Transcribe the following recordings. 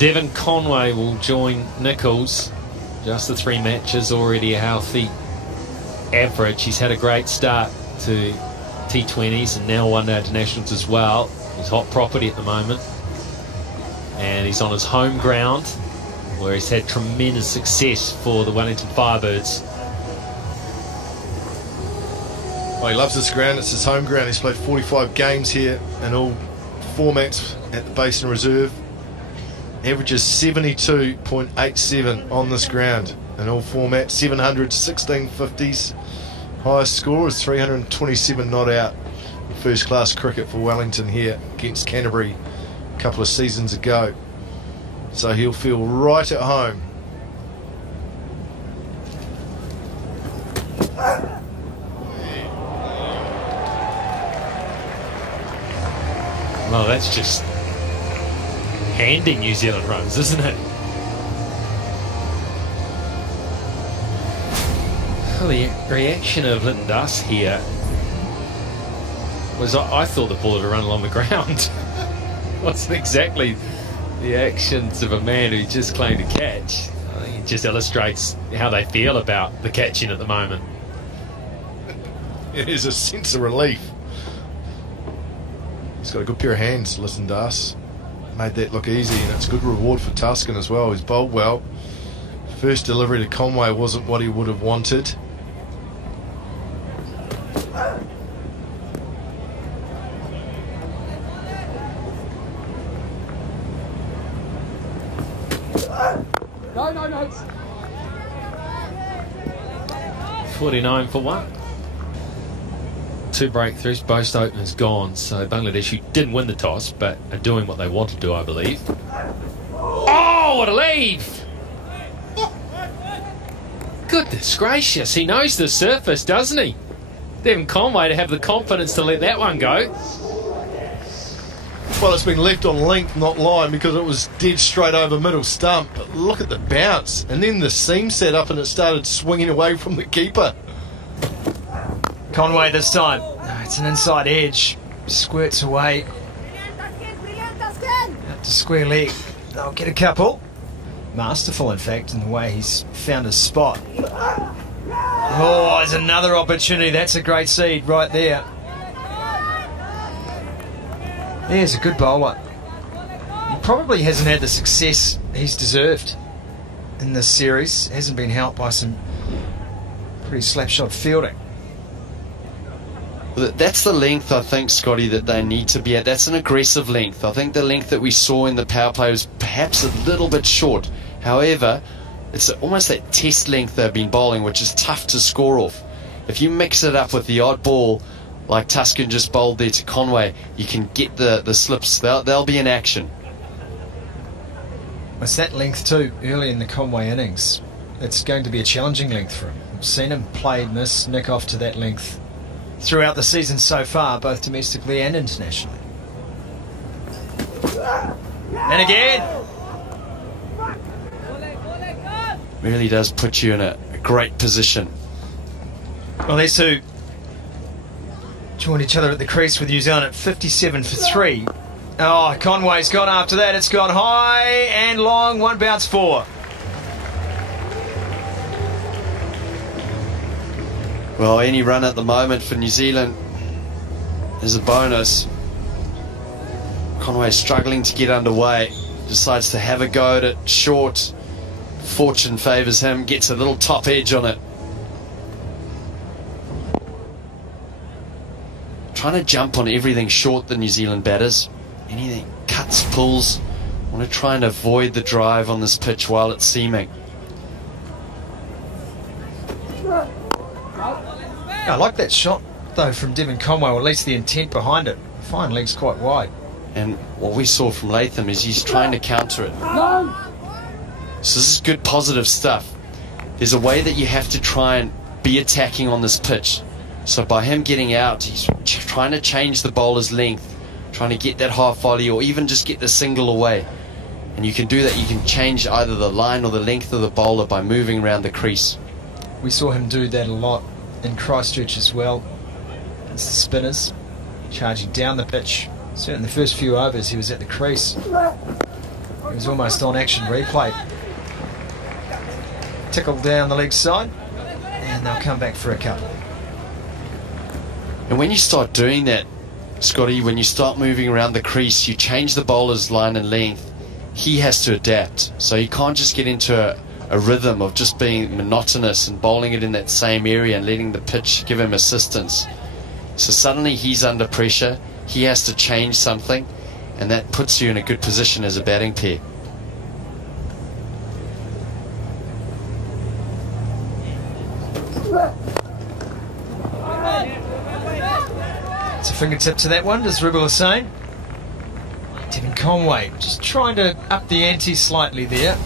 Devon Conway will join Nichols. Just the 3 matches, already a healthy average. He's had a great start to T20s and now one-day internationals as well. He's hot property at the moment. And he's on his home ground, where he's had tremendous success for the Wellington Firebirds. Oh, he loves this ground. It's his home ground. He's played 45 games here in all formats at the Basin Reserve. Averages 72.87 on this ground in all formats. 700, 1650s. Highest score is 327 not out in first-class cricket for Wellington here against Canterbury a couple of seasons ago. So he'll feel right at home. Well, that's just handing New Zealand runs, isn't it? Well, the reaction of Lyndon Duss here was, I thought the ball had run along the ground. Wasn't exactly the actions of a man who just claimed a catch. I think it just illustrates how they feel about the catching at the moment. It is a sense of relief. He's got a good pair of hands, Lyndon Duss. Made that look easy, and it's good reward for Tuscan as well. He's bowled well. First delivery to Conway wasn't what he would have wanted. No. 49 for 1. 2 breakthroughs, both openers gone. So Bangladesh, who didn't win the toss, but are doing what they want to do, I believe. Oh, what a lead! Goodness gracious, he knows the surface, doesn't he? Devon Conway to have the confidence to let that one go. Well, it's been left on length, not line, because it was dead straight over middle stump. But look at the bounce. And then the seam set up and it started swinging away from the keeper. Conway this time. It's an inside edge. Squirts away. Out to square leg. They'll get a couple. Masterful, in fact, in the way he's found his spot. Oh, there's another opportunity. That's a great seed right there. There's a good bowler. He probably hasn't had the success he's deserved in this series. Hasn't been helped by some pretty slapshot fielding. That's the length, I think, Scotty, that they need to be at. That's an aggressive length. I think the length that we saw in the power play was perhaps a little bit short. However, it's almost that test length they've been bowling, which is tough to score off. If you mix it up with the odd ball, like Tuscan just bowled there to Conway, you can get the slips. They'll be in action. It's that length too, early in the Conway innings. It's going to be a challenging length for him. I've seen him play, miss, nick off to that length throughout the season so far, both domestically and internationally. And again! Really does put you in a great position. Well, these two joined each other at the crease with New Zealand at 57 for 3. Oh, Conway's gone after that. It's gone high and long. 1 bounce 4. Well, any run at the moment for New Zealand is a bonus. Conway struggling to get underway. Decides to have a go at it short. Fortune favours him. Gets a little top edge on it. Trying to jump on everything short, the New Zealand batters. Anything, cuts, pulls. Want to try and avoid the drive on this pitch while it's seaming. I like that shot, though, from Devon Conway, or at least the intent behind it. Fine legs quite wide. And what we saw from Latham is he's trying to counter it. So this is good positive stuff. There's a way that you have to try and be attacking on this pitch. So by him getting out, he's trying to change the bowler's length, trying to get that half volley or even just get the single away. And you can do that. You can change either the line or the length of the bowler by moving around the crease. We saw him do that a lot in Christchurch as well. It's the spinners charging down the pitch. Certainly the first few overs he was at the crease. It was almost on action replay. Tickle down the leg side, and they'll come back for a couple. And when you start doing that, Scotty, when you start moving around the crease, you change the bowler's line and length. He has to adapt. So he can't just get into a rhythm of just being monotonous and bowling it in that same area and letting the pitch give him assistance. So suddenly he's under pressure. He has to change something, and that puts you in a good position as a batting pair. It's a fingertip to that one, does Ribble saying. Devon Conway just trying to up the ante slightly there.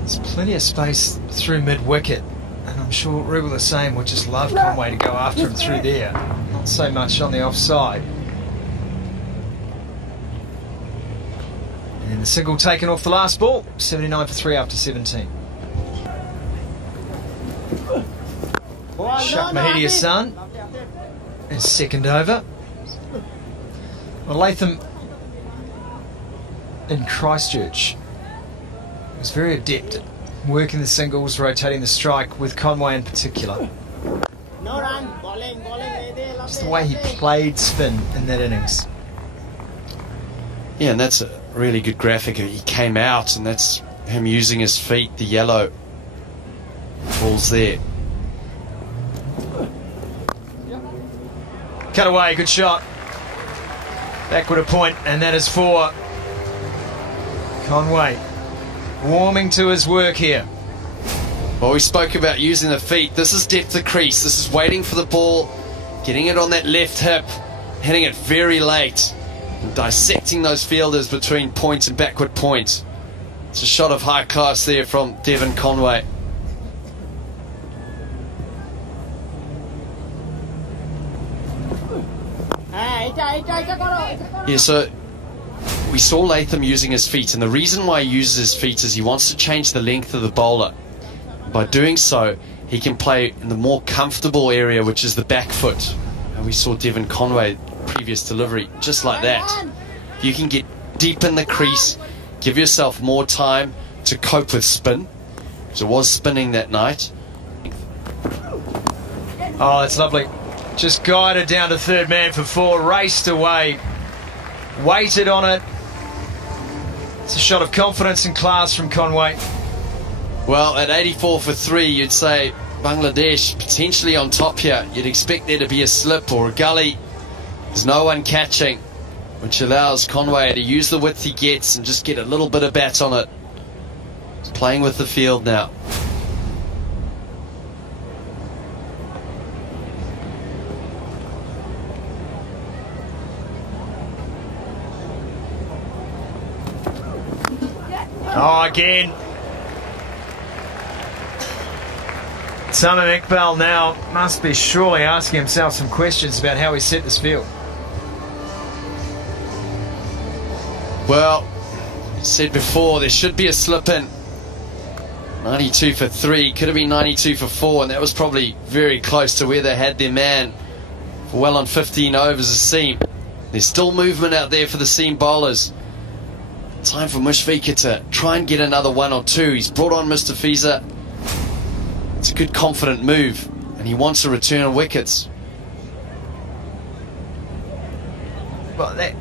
There's plenty of space through mid-wicket, and I'm sure Ribble is saying would just love Conway to go after him through there. Not so much on the offside. And the single taken off the last ball, 79 for 3 after 17. Shak Mahidi Hassan is second over. Well, Latham in Christchurch was very adept at working the singles, rotating the strike, with Conway in particular. Just the way he played spin in that innings. Yeah, and that's a really good graphic. He came out, and that's him using his feet. The yellow ball's there. Cut away, good shot. Backward a point, and that is for Conway. Warming to his work here. Well, we spoke about using the feet. This is depth of crease. This is waiting for the ball, getting it on that left hip, hitting it very late, and dissecting those fielders between point and backward point. It's a shot of high class there from Devon Conway. Yeah, so we saw Latham using his feet, and the reason why he uses his feet is he wants to change the length of the bowler. By doing so, he can play in the more comfortable area, which is the back foot. And we saw Devon Conway, previous delivery, just like that. You can get deep in the crease, give yourself more time to cope with spin, because it was spinning that night. Oh, that's lovely. Just guided down to third man for 4, raced away, waited on it. It's a shot of confidence and class from Conway. Well, at 84 for 3, you'd say Bangladesh potentially on top here. You'd expect there to be a slip or a gully. There's no one catching, which allows Conway to use the width he gets and just get a little bit of bat on it. He's playing with the field now. Oh, again. Tamim Iqbal now must be surely asking himself some questions about how he set this field. Well, said before, there should be a slip in. 92 for 3, could have been 92 for 4, and that was probably very close to where they had their man for well on 15 overs a seam. There's still movement out there for the seam bowlers. Time for Mushfiqur to try and get another 1 or 2. He's brought on Mr. Fiza. It's a good confident move, and he wants a return of wickets. But that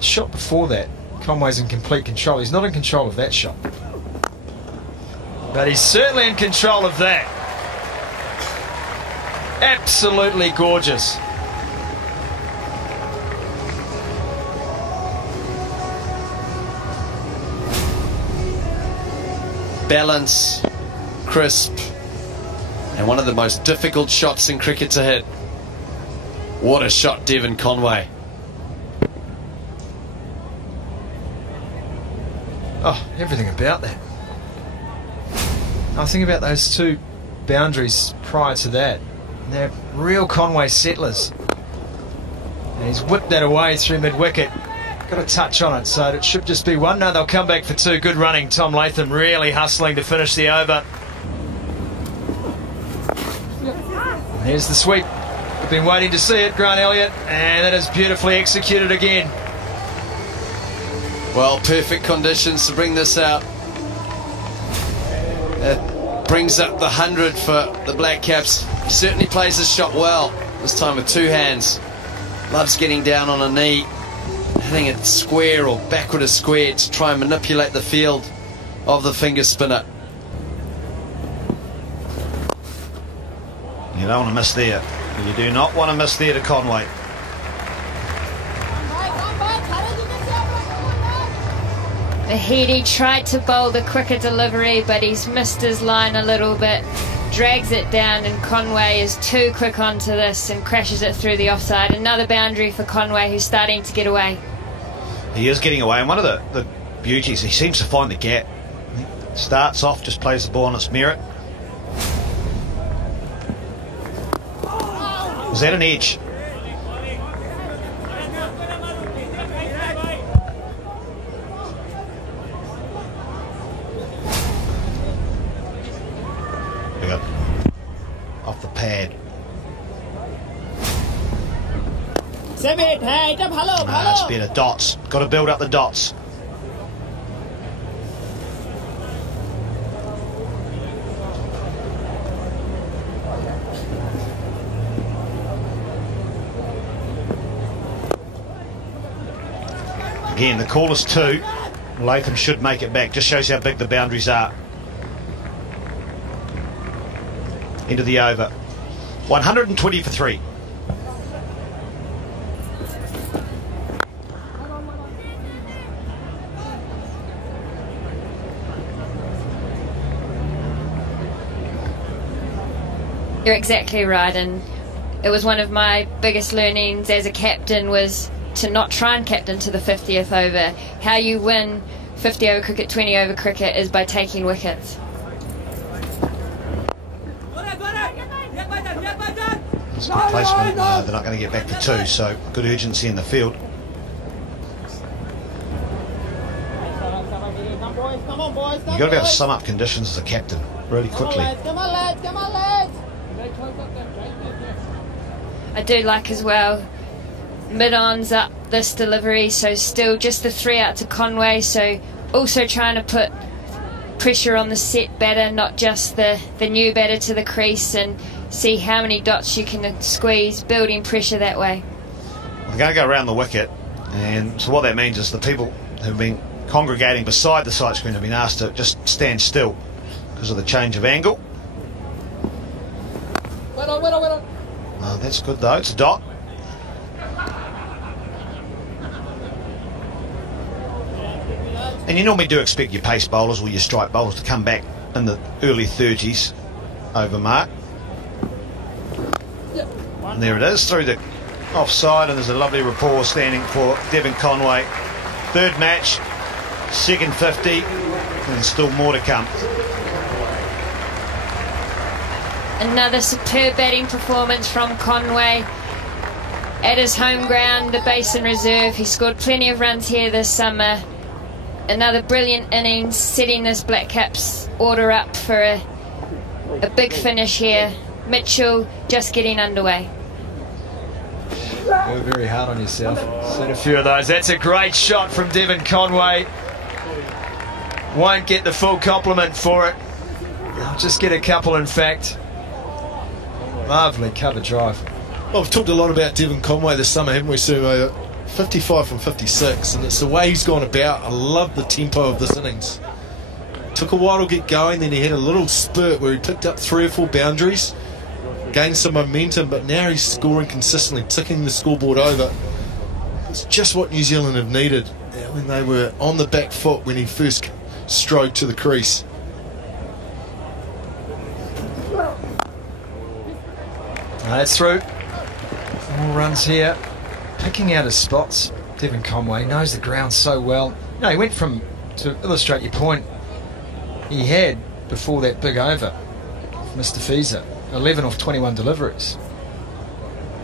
shot before that, Conway's in complete control. He's not in control of that shot, but he's certainly in control of that. Absolutely gorgeous. Balance, crisp, and one of the most difficult shots in cricket to hit. What a shot, Devon Conway. Oh, everything about that. I think about those 2 boundaries prior to that. They're real Conway settlers. And he's whipped that away through mid-wicket. Got got a touch on it, so it should just be one. No, they'll come back for two. Good running. Tom Latham really hustling to finish the over. Here's the sweep. We've been waiting to see it, Grant Elliott, and it is beautifully executed again. Well, perfect conditions to bring this out. It brings up the 100 for the Black Caps. He certainly plays his shot well, this time with two hands. Loves getting down on a knee, hitting it square or backward of square to try and manipulate the field of the finger spinner. You don't want to miss there. You do not want to miss there to Conway. Mahidi tried to bowl the quicker delivery, but he's missed his line a little bit. Drags it down, and Conway is too quick onto this and crashes it through the offside. Another boundary for Conway, who's starting to get away. He is getting away, and one of the beauties, he seems to find the gap. He starts off, just plays the ball on its merit. Was that an edge? Off the pad. It's better. Dots. Got to build up the dots. Again, the call is two. Latham should make it back. Just shows how big the boundaries are. Into the over. 120 for three. You're exactly right, and it was one of my biggest learnings as a captain was to not try and captain to the 50th over. How you win 50 over cricket, 20 over cricket is by taking wickets. Placement, they're not going to get back for two, so good urgency in the field. You've got to be able to sum up conditions as a captain really quickly. I do like as well, mid-on's up this delivery, so still just the three out to Conway, so also trying to put pressure on the set batter, not just the new batter to the crease, and see how many dots you can squeeze, building pressure that way. They're going to go around the wicket, and so what that means is the people who've been congregating beside the sight screen have been asked to just stand still because of the change of angle. That's good though, it's a dot. And you normally do expect your pace bowlers or your strike bowlers to come back in the early 30s over mark. And there it is, through the offside, and there's a lovely rapport standing for Devon Conway. Third match, second 50, and still more to come. Another superb batting performance from Conway at his home ground, the Basin Reserve. He scored plenty of runs here this summer. Another brilliant innings, setting this Black Caps order up for a big finish here. Mitchell just getting underway. You're very hard on yourself. Seen a few of those. That's a great shot from Devon Conway. Won't get the full compliment for it. I'll just get a couple, in fact. Lovely cover drive. Well, we've talked a lot about Devon Conway this summer, haven't we, Sumo? 55 from 56, and it's the way he's gone about. I love the tempo of this innings. Took a while to get going, then he had a little spurt where he picked up 3 or 4 boundaries, gained some momentum, but now he's scoring consistently, ticking the scoreboard over. It's just what New Zealand have needed when they were on the back foot when he first strode to the crease. That's through. More runs here. Picking out his spots. Devon Conway knows the ground so well. No, he went from, to illustrate your point, he had, before that big over, Mr. Fiza, 11 off 21 deliveries.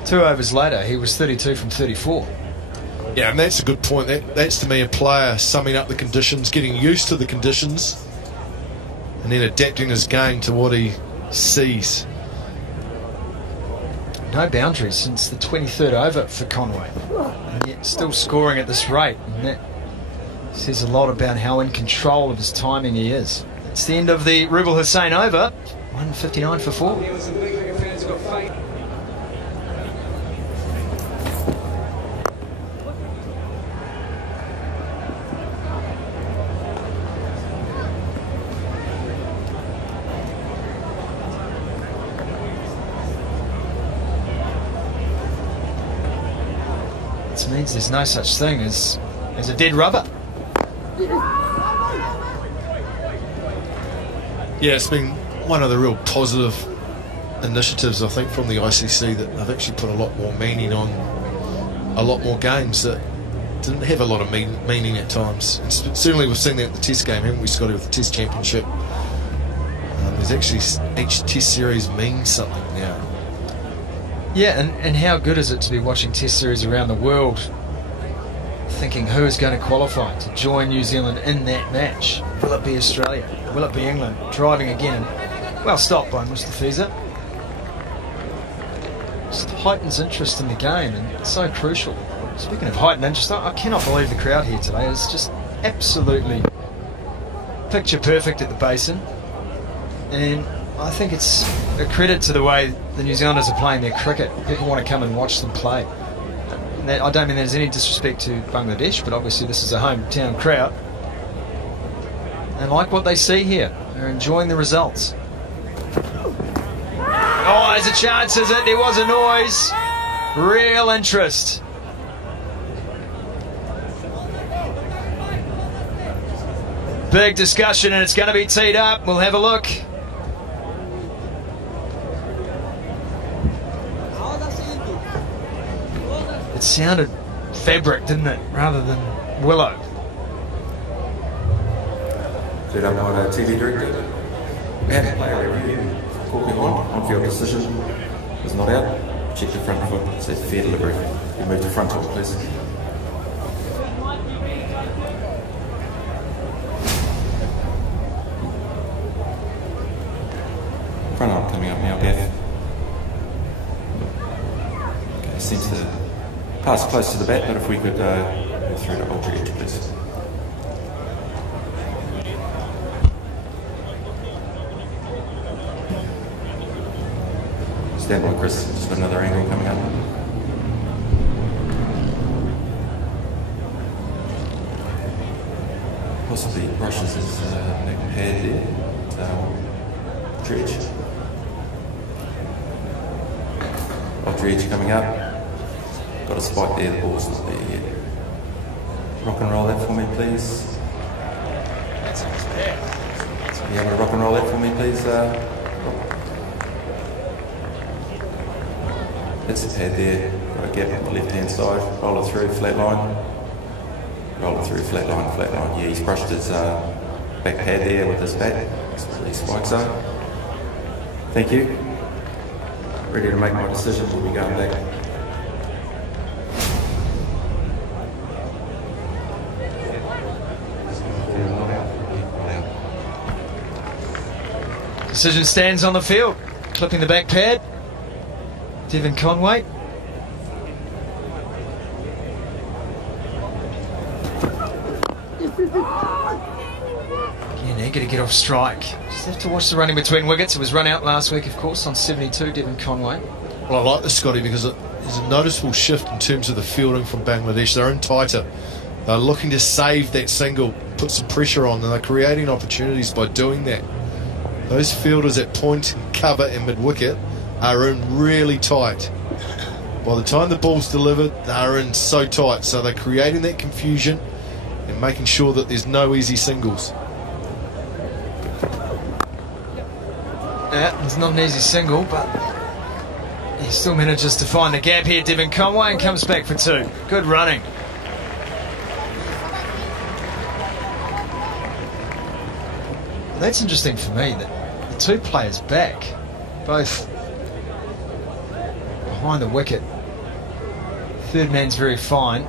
2 overs later, he was 32 from 34. Yeah, and that's a good point. That's to me a player summing up the conditions, getting used to the conditions, and then adapting his game to what he sees. No boundaries since the 23rd over for Conway, and yet still scoring at this rate. And that says a lot about how in control of his timing he is. It's the end of the Rubel Hussain over, 159 for 4. This means there's no such thing as a dead rubber. Yeah, it's been one of the real positive initiatives, I think, from the ICC, that they've actually put a lot more meaning on a lot more games that didn't have a lot of meaning at times. And certainly we've seen that at the Test game, haven't we, Scotty, with the Test Championship? There's actually, each Test series means something now. Yeah, and how good is it to be watching Test series around the world, thinking who is going to qualify to join New Zealand in that match? Will it be Australia? Will it be England? Driving again, and well stopped by Mustafiza. Just heightens interest in the game, and it's so crucial. Speaking of heightened interest, I cannot believe the crowd here today. It's just absolutely picture perfect at the Basin, and I think it's a credit to the way the New Zealanders are playing their cricket. People want to come and watch them play. I don't mean there's any disrespect to Bangladesh, but obviously this is a hometown crowd. And like what they see here, they're enjoying the results. Oh, there's a chance, is it? There was a noise. Real interest. Big discussion, and it's going to be teed up. We'll have a look. It sounded fabric, didn't it, rather than willow. Third umpire, TV director. And player review. Caught behind. On-field decision. Was not out. Check the front foot. Says fair delivery. You move to front foot, please. Front arm coming up now, Gav. Okay, seems to pass close to the bat, but if we could go through to ultra edge, please. Stand by, Chris. Just got another angle coming up. Possibly brushes his neck pad there. Dredge. Ultra edge coming up. Got a spike there, the ball's not there yet. Rock and roll that for me, please. Are you able to rock and roll that for me, please? That's the pad there. Got a gap on the left hand side. Roll it through, flat line. Roll it through, flat line, flat line. Yeah, he's brushed his back pad there with his bat. That's where these spikes are. Thank you. Ready to make my decision. We'll be going back. Decision stands on the field. Clipping the back pad. Devon Conway. Again, eager to get off strike. Just have to watch the running between wickets. It was run out last week, of course, on 72, Devon Conway. Well, I like this, Scotty, because there's a noticeable shift in terms of the fielding from Bangladesh. They're in tighter. They're looking to save that single, put some pressure on, and they're creating opportunities by doing that. Those fielders at point, cover and mid-wicket are in really tight. By the time the ball's delivered, they're in so tight. So they're creating that confusion and making sure that there's no easy singles. Yeah, it's not an easy single, but he still manages to find the gap here, Devon Conway, and comes back for 2. Good running. That's interesting for me, that the 2 players back, both behind the wicket. Third man's very fine.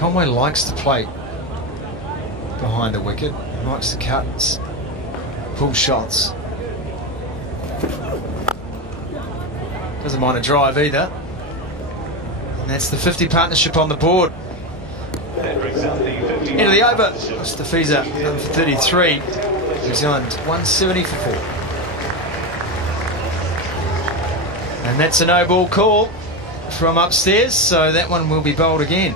Conway likes to play behind the wicket. He likes to cut, pull shots. Doesn't mind a drive either. And that's the 50 partnership on the board. End of the over. Mustafiza for 33. New Zealand 170 for 4. And that's a no ball call from upstairs, so that one will be bowled again.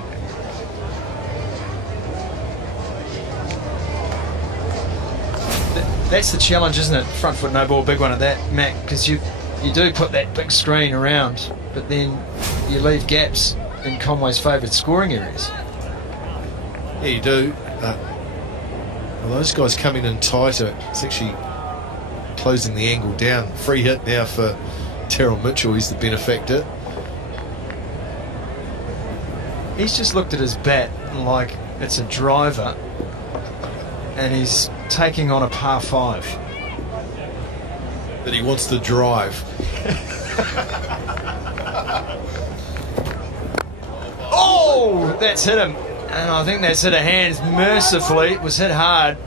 That's the challenge, isn't it? Front foot no ball, big one at that, Mac, because you do put that big screen around, but then you leave gaps in Conway's favourite scoring areas. Yeah, you do. Well, those guys coming in tighter. It's actually closing the angle down. Free hit now for Terrell Mitchell. He's the benefactor. He's just looked at his bat like it's a driver, and he's taking on a par 5. That he wants to drive. Oh, that's hit him. And I think that's hit a hands mercifully. It was hit hard.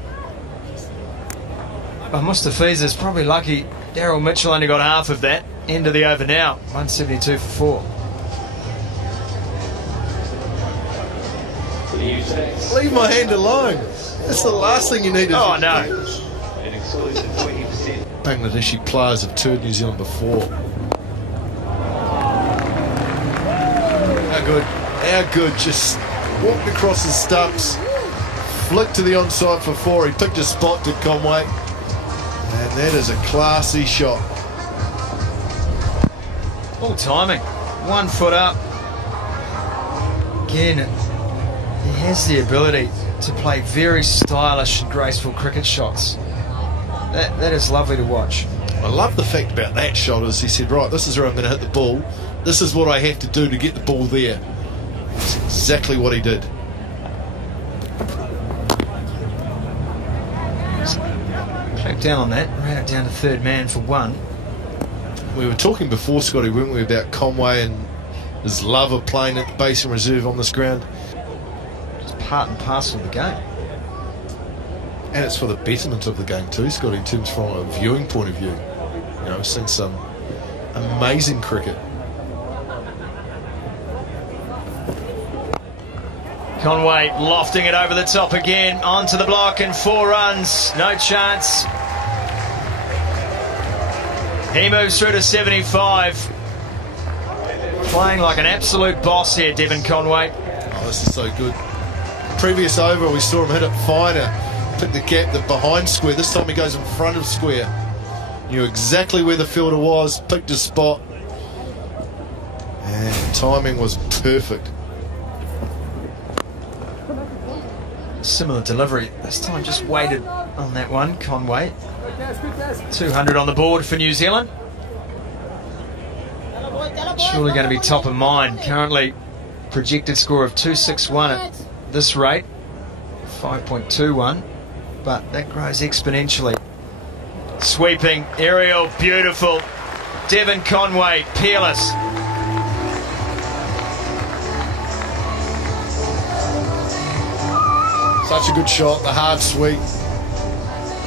But Mustafiza's probably lucky. Daryl Mitchell only got half of that. End of the over now. 172 for 4. Leave my hand alone. That's the last thing you need to do. Oh, no. Bangladeshi players have toured New Zealand before. How good. How good. Just walked across the stumps, flicked to the onside for 4. He picked a spot to Conway, and that is a classy shot. All timing. 1 foot up. Again, he has the ability to play very stylish and graceful cricket shots. That is lovely to watch. I love the fact about that shot is he said, right, this is where I'm going to hit the ball. This is what I have to do to get the ball there. That's exactly what he did. Clamped down on that, ran it down to third man for 1. We were talking before, Scotty, weren't we, about Conway and his love of playing at the Basin Reserve on this ground. It's part and parcel of the game. And it's for the betterment of the game too, Scotty, in terms from a viewing point of view. You know, I've seen some amazing cricket. Conway lofting it over the top again, onto the block and 4 runs. No chance. He moves through to 75. Playing like an absolute boss here, Devon Conway. Oh, this is so good. Previous over, we saw him hit it finer. Pick the gap, the behind square. This time he goes in front of square. Knew exactly where the fielder was, picked his spot, and timing was perfect. Similar delivery. This time just waited on that one, Conway. 200 on the board for New Zealand. Surely going to be top of mind. Currently projected score of 261 at this rate. 5.21. But that grows exponentially. Sweeping, aerial, beautiful. Devon Conway, peerless. Such a good shot, the hard sweep.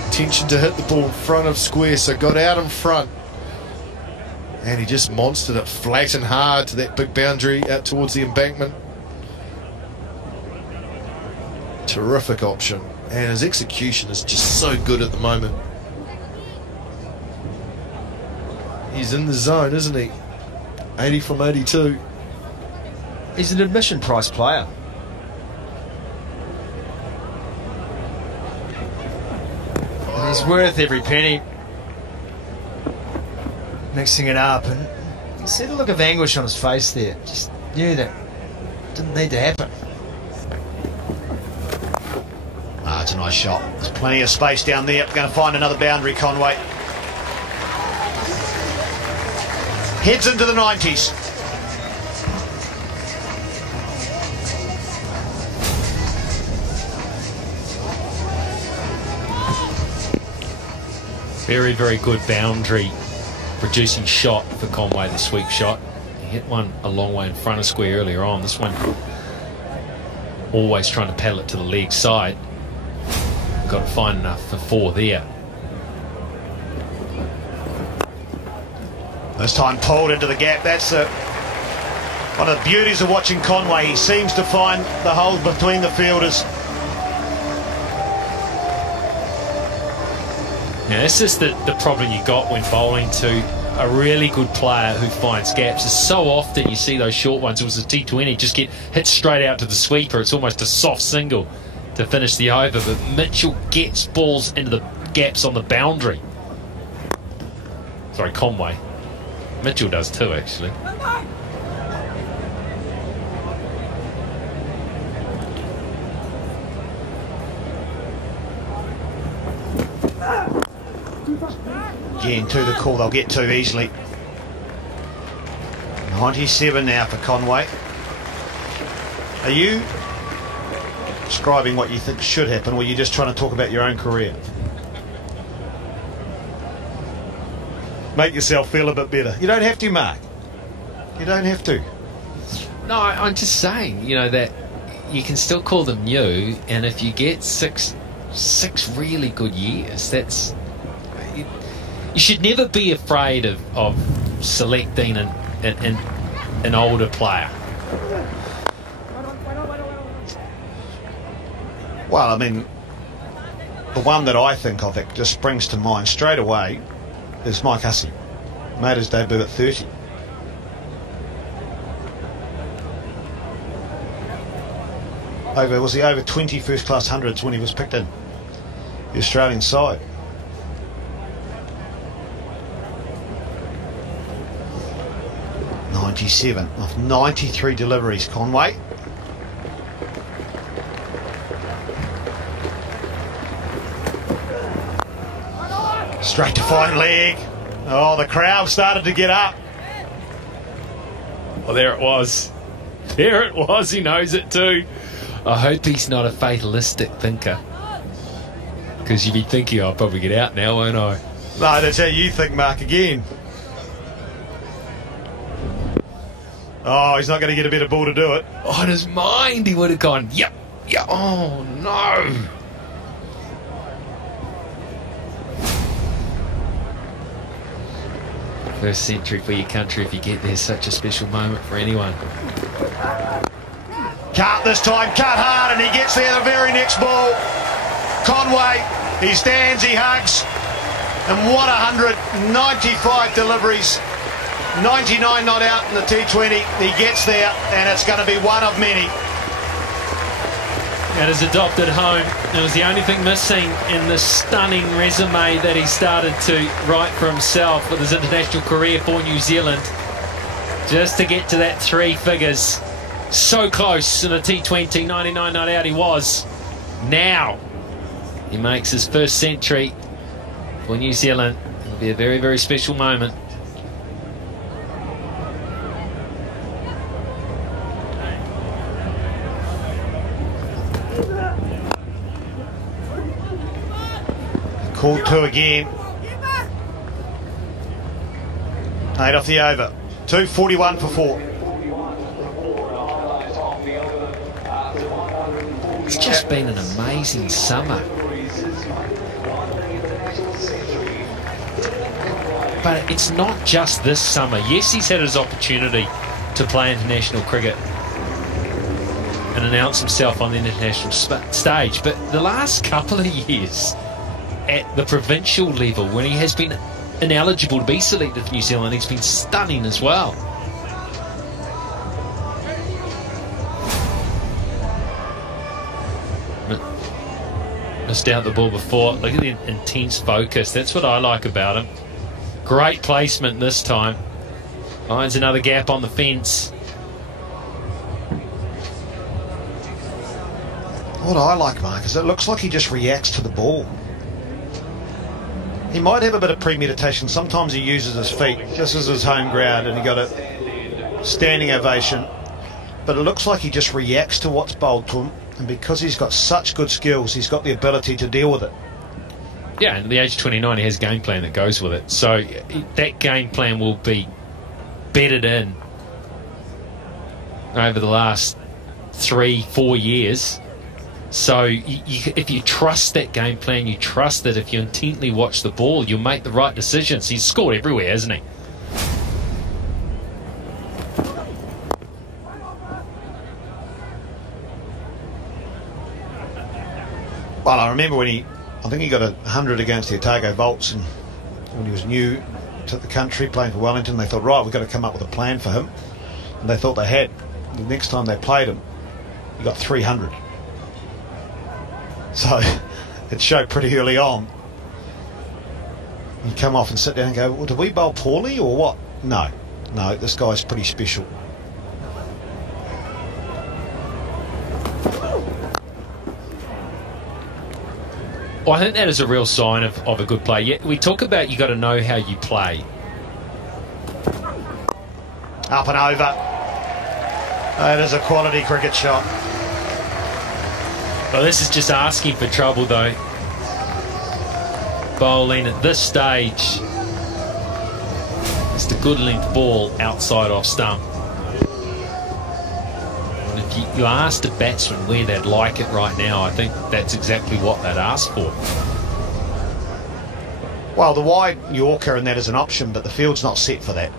Intention to hit the ball in front of square, so got out in front. And he just monstered it flat and hard to that big boundary out towards the embankment. Terrific option. And his execution is just so good at the moment. He's in the zone, isn't he? 80 from 82. He's an admission price player. And he's worth every penny. Mixing it up, and you see the look of anguish on his face there. Just knew that didn't need to happen. It's a nice shot. There's plenty of space down there. Going to find another boundary, Conway. Heads into the 90s. Very, very good boundary producing shot for Conway, the sweep shot. He hit one a long way in front of square earlier on. This one always trying to paddle it to the leg side. Got to find enough for 4 there. This time pulled into the gap. That's one of the beauties of watching Conway. He seems to find the holes between the fielders. Yeah, this is the problem you got when bowling to a really good player who finds gaps. It's so often you see those short ones. It was a T20, just get hit straight out to the sweeper. It's almost a soft single to finish the over, but Mitchell gets balls into the gaps on the boundary. Sorry, Conway. Mitchell does too, actually. Again, to the call they'll get to easily. 97 now for Conway. Are you describing what you think should happen, or are you just trying to talk about your own career? Make yourself feel a bit better. You don't have to, Mark. You don't have to. No, I'm just saying, you know, that you can still call them new, and if you get six really good years, that's... You should never be afraid of selecting an older player. Well, I mean, the one that I think of that just springs to mind straight away is Mike Hussey. Made his debut at 30. Was he over 20 first class hundreds when he was picked in the Australian side? .97 of 93 deliveries, Conway. Straight to fine leg. Oh, the crowd started to get up. Well, there it was. There it was. He knows it too. I hope he's not a fatalistic thinker. Because you'd be thinking, I'll probably get out now, won't I? No, that's how you think, Mark, again. Oh, he's not going to get a better ball to do it. On his mind, he would have gone, yep, yeah, oh no. First century for your country if you get there. Such a special moment for anyone. Cut this time, cut hard, and he gets there the very next ball. Conway, he stands, he hugs, and what 195 deliveries. 99 not out in the T20. He gets there, and it's going to be one of many. At his adopted home, it was the only thing missing in the stunning resume that he started to write for himself with his international career for New Zealand. Just to get to that 3 figures. So close in a T20, 99 not out he was. Now, he makes his first century for New Zealand. It'll be a very, very special moment. Called 2 again. 8 off the over. 2:41 for 4. It's just been an amazing summer. But it's not just this summer. Yes, he's had his opportunity to play international cricket and announce himself on the international stage, but the last couple of years at the provincial level, when he has been ineligible to be selected for New Zealand, he's been stunning as well. Missed out the ball before. Look at the intense focus. That's what I like about him. Great placement this time. Finds another gap on the fence. What I like, Mark, is it looks like he just reacts to the ball. He might have a bit of premeditation. Sometimes he uses his feet just as his home ground, and he got a standing ovation. But it looks like he just reacts to what's bowled to him, and because he's got such good skills, he's got the ability to deal with it. Yeah, and at the age of 29, he has a game plan that goes with it. So that game plan will be bedded in over the last 3-4 years. So if you trust that game plan, you trust that if you intently watch the ball, you'll make the right decisions. He's scored everywhere, hasn't he? Well, I remember when I think he got 100 against the Otago Volts, and when he was new to the country playing for Wellington, they thought, right, we've got to come up with a plan for him. And they thought they had. The next time they played him, he got 300. So it showed pretty early on. You come off and sit down and go, well, did we bowl poorly or what? No, this guy's pretty special. Well, I think that is a real sign of a good play. Yeah, we talk about you got to know how you play. Up and over. That is a quality cricket shot. Well, this is just asking for trouble, though. Bowling at this stage. It's the good length ball outside off stump. And if you asked a batsman where they'd like it right now, I think that's exactly what they'd ask for. Well, the wide Yorker and that is an option, but the field's not set for that.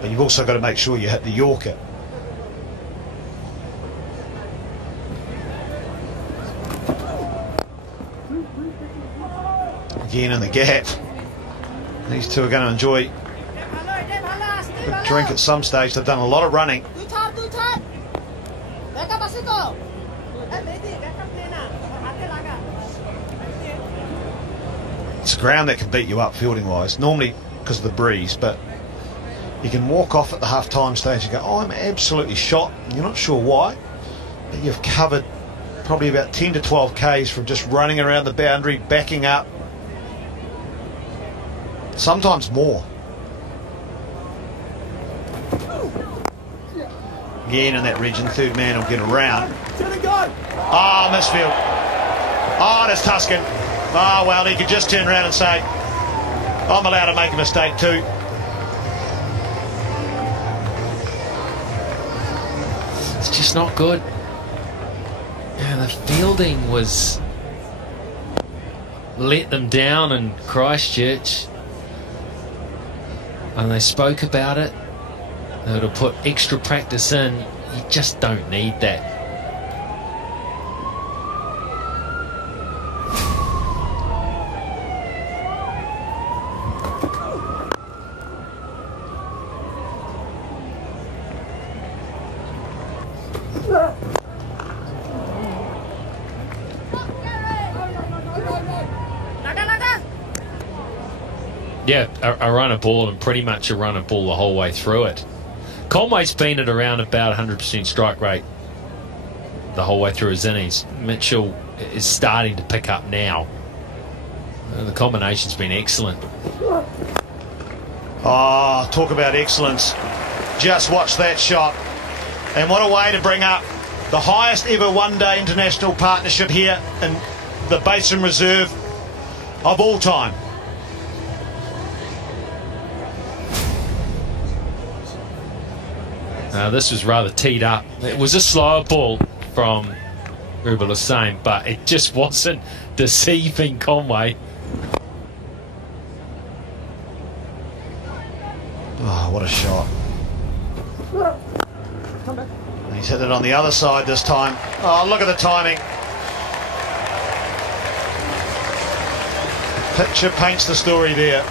But you've also got to make sure you hit the Yorker. Again in the gap. These two are going to enjoy a good drink at some stage. They've done a lot of running. It's a ground that can beat you up fielding wise, normally because of the breeze, but you can walk off at the half-time stage and go, oh, I'm absolutely shot, and you're not sure why, but you've covered probably about 10 to 12 Ks from just running around the boundary, backing up, sometimes more. Again in that region, third man will get around. Oh, misfield. Oh, there's Tuscan. Oh, well, he could just turn around and say, I'm allowed to make a mistake too. It's just not good. Yeah, the fielding was let them down in Christchurch, and they spoke about it. They would have put extra practice in. You just don't need that. Yeah, a run of ball, and pretty much a run of ball the whole way through it. Conway's been at around about 100% strike rate the whole way through his innings. Mitchell is starting to pick up now. The combination's been excellent. Oh, talk about excellence. Just watch that shot. And what a way to bring up the highest ever one-day international partnership here in the Basin Reserve of all time. This was rather teed up. It was a slower ball from Rubel Hussain, but it just wasn't deceiving Conway. Oh, what a shot. And he's hit it on the other side this time. Oh, look at the timing. Picture paints the story there.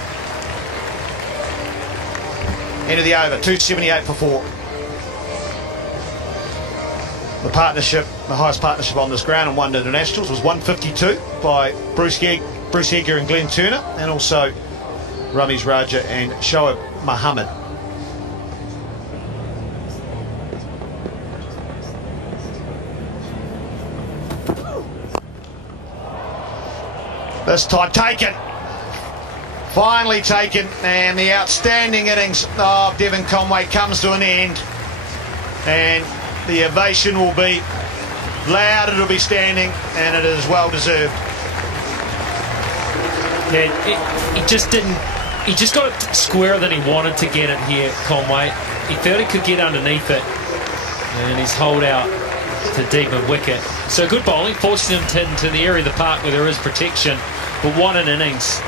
End of the over, 278 for 4. The partnership, the highest partnership on this ground in one internationals was 152 by Bruce Edgar and Glenn Turner, and also Ramiz Raja and Shoaib Mohammed. This time taken. Finally taken, and the outstanding innings of Devon Conway comes to an end, and the ovation will be loud, it'll be standing, and it is well deserved. Yeah, he just didn't. He just got it squarer than he wanted to get it here, Conway. He felt he could get underneath it, and his holdout to deep mid wicket. So good bowling, forcing him into the area of the park where there is protection. But what an innings.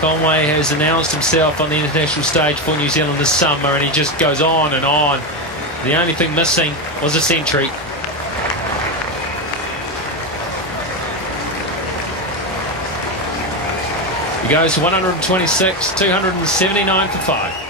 Conway has announced himself on the international stage for New Zealand this summer, and he just goes on and on. The only thing missing was a century. He goes 126, 279 for 5.